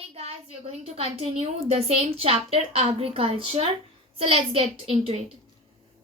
Hey guys, we are going to continue the same chapter, agriculture. So let's get into it.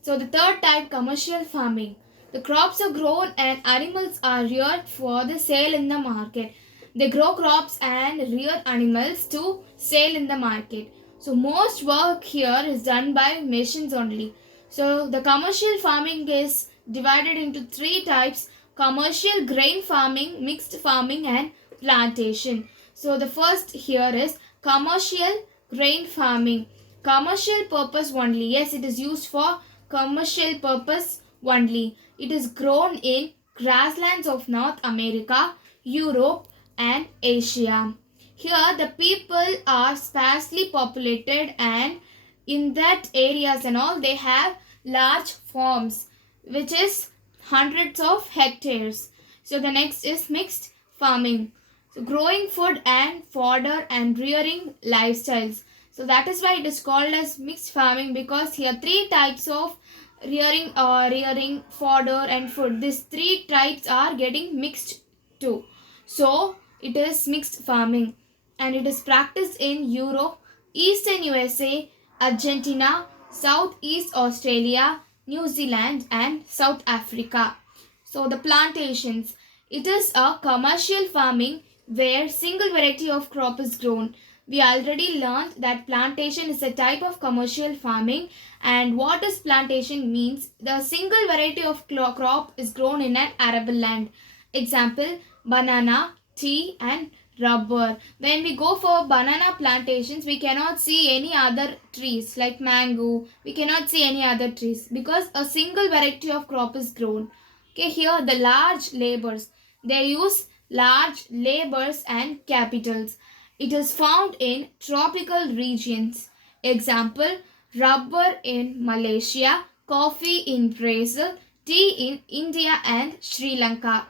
So the third type, commercial farming. The crops are grown and animals are reared for the sale in the market. They grow crops and rear animals to sell in the market. So most work here is done by machines only. So the commercial farming is divided into three types: commercial grain farming, mixed farming and plantation. So the first here is commercial grain farming. Commercial purpose only. Yes, it is used for commercial purpose only. It is grown in grasslands of North America, Europe and Asia. Here the people are sparsely populated, and in that areas and all they have large farms which is hundreds of hectares. So the next is mixed farming. So growing food and fodder and rearing lifestyles. So that is why it is called as mixed farming, because here three types of rearing fodder and food. These three types are getting mixed too. So it is mixed farming, and it is practiced in Europe, Eastern USA, Argentina, Southeast Australia, New Zealand and South Africa. So the plantations. It is a commercial farming where single variety of crop is grown. We already learned that plantation is a type of commercial farming, and what is plantation means the single variety of crop is grown in an arable land. Example, banana, tea and rubber. When we go for banana plantations, we cannot see any other trees like mango. We cannot see any other trees because a single variety of crop is grown. Okay, here the large labors. They use large labors and capitals. It is found in tropical regions. Example, rubber in Malaysia, coffee in Brazil, tea in India and Sri Lanka.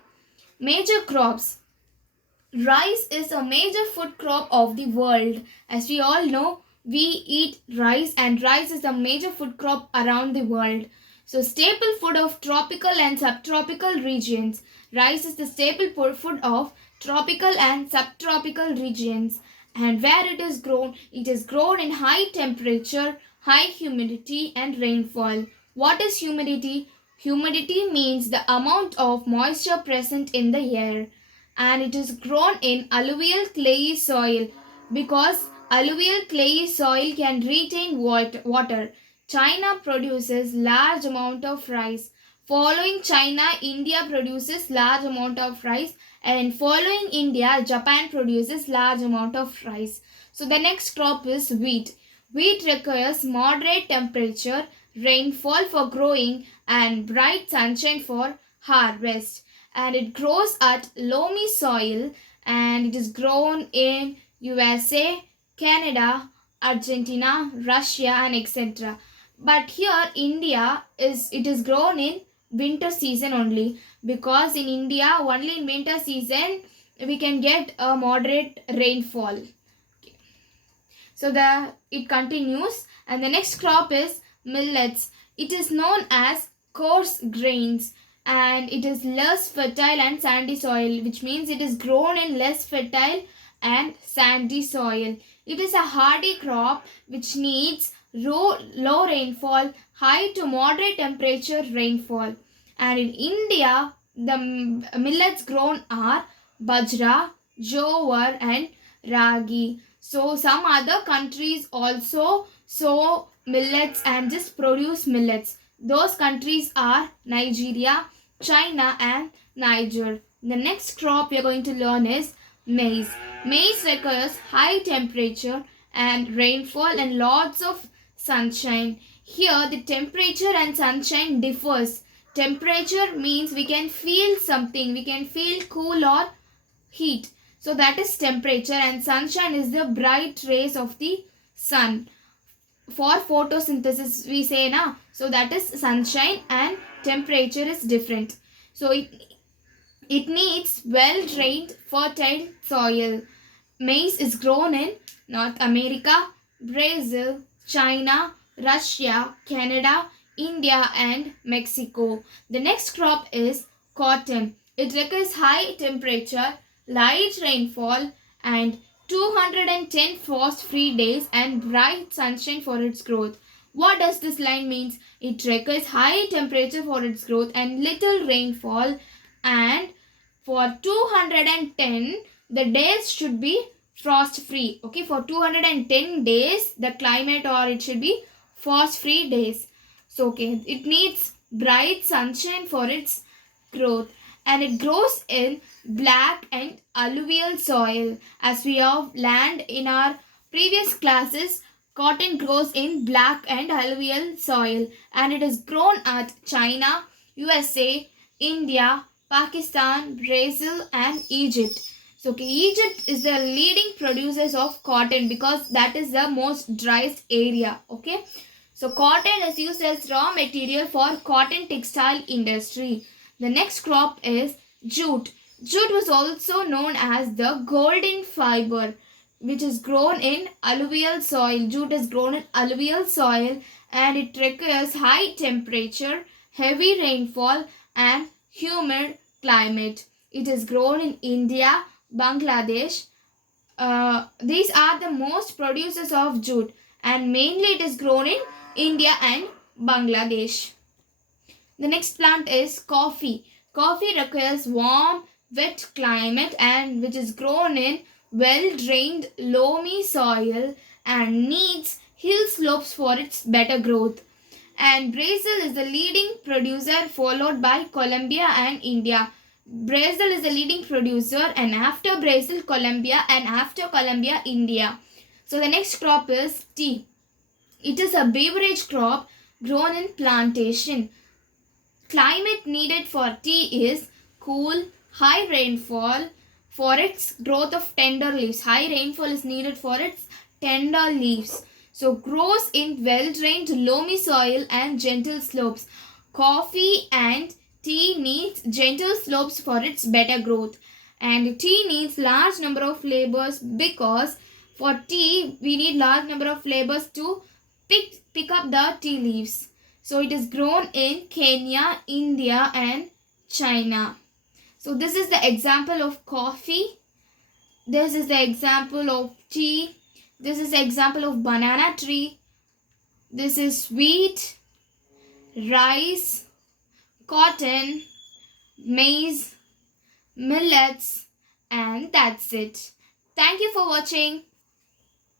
Major crops. Rice is a major food crop of the world. As we all know, we eat rice, and rice is a major food crop around the world. So staple food of tropical and subtropical regions. Rice is the staple food of tropical and subtropical regions. And where it is grown in high temperature, high humidity and rainfall. What is humidity? Humidity means the amount of moisture present in the air, and it is grown in alluvial clayey soil because alluvial clayey soil can retain water. China produces large amount of rice. Following China, India produces large amount of rice, and following India, Japan produces large amount of rice. So the next crop is wheat. Wheat requires moderate temperature, rainfall for growing and bright sunshine for harvest, and it grows at loamy soil, and it is grown in USA, Canada, Argentina, Russia and etc. But here India is grown in winter season only, because in India only in winter season we can get a moderate rainfall. So it continues, and the next crop is millets. It is known as coarse grains, and it is less fertile and sandy soil, which means it is grown in less fertile and sandy soil. It is a hardy crop which needs low rainfall, high to moderate temperature rainfall. And in India, the millets grown are bajra, jowar and ragi. So some other countries also sow millets and just produce millets. Those countries are Nigeria, China and Niger. The next crop we are going to learn is maize. Maize requires high temperature and rainfall and lots of sunshine. Here the temperature and sunshine differs. Temperature means we can feel something, we can feel cool or heat. So that is temperature, and sunshine is the bright rays of the sun. For photosynthesis we say na, so that is sunshine, and temperature is different. So it needs well drained fertile soil. Maize is grown in North America, Brazil, China, Russia, Canada, India and Mexico. The next crop is cotton. It requires high temperature, light rainfall and 210 frost-free days and bright sunshine for its growth. What does this line means? It requires high temperature for its growth and little rainfall, and for 210 the days should be frost free. Okay, for 210 days the climate, or it should be frost free days. So okay, it needs bright sunshine for its growth, and it grows in black and alluvial soil. As we have learned in our previous classes, cotton grows in black and alluvial soil, and it is grown at China, USA, India, Pakistan, Brazil and Egypt. So okay, Egypt is the leading producers of cotton because that is the most driest area. Okay. So cotton is used as raw material for cotton textile industry. The next crop is jute. Jute was also known as the golden fiber, which is grown in alluvial soil. Jute is grown in alluvial soil, and it requires high temperature, heavy rainfall and humid climate. It is grown in India, Bangladesh. These are the most producers of jute, and mainly it is grown in India and Bangladesh. The next plant is coffee. Coffee requires warm, wet climate and which is grown in well-drained loamy soil and needs hill slopes for its better growth. And Brazil is the leading producer, followed by Colombia and India. Brazil is the leading producer, and after Brazil, Colombia, and after Colombia, India. So the next crop is tea. It is a beverage crop grown in plantation. Climate needed for tea is cool, high rainfall for its growth of tender leaves. High rainfall is needed for its tender leaves. So grows in well-drained loamy soil and gentle slopes. Coffee and tea needs gentle slopes for its better growth. And tea needs large number of laborers because for tea we need large number of laborers to pick up the tea leaves. So it is grown in Kenya, India and China. So this is the example of coffee. This is the example of tea. This is the example of banana tree. This is wheat, rice, cotton, maize, millets, and that's it. Thank you for watching.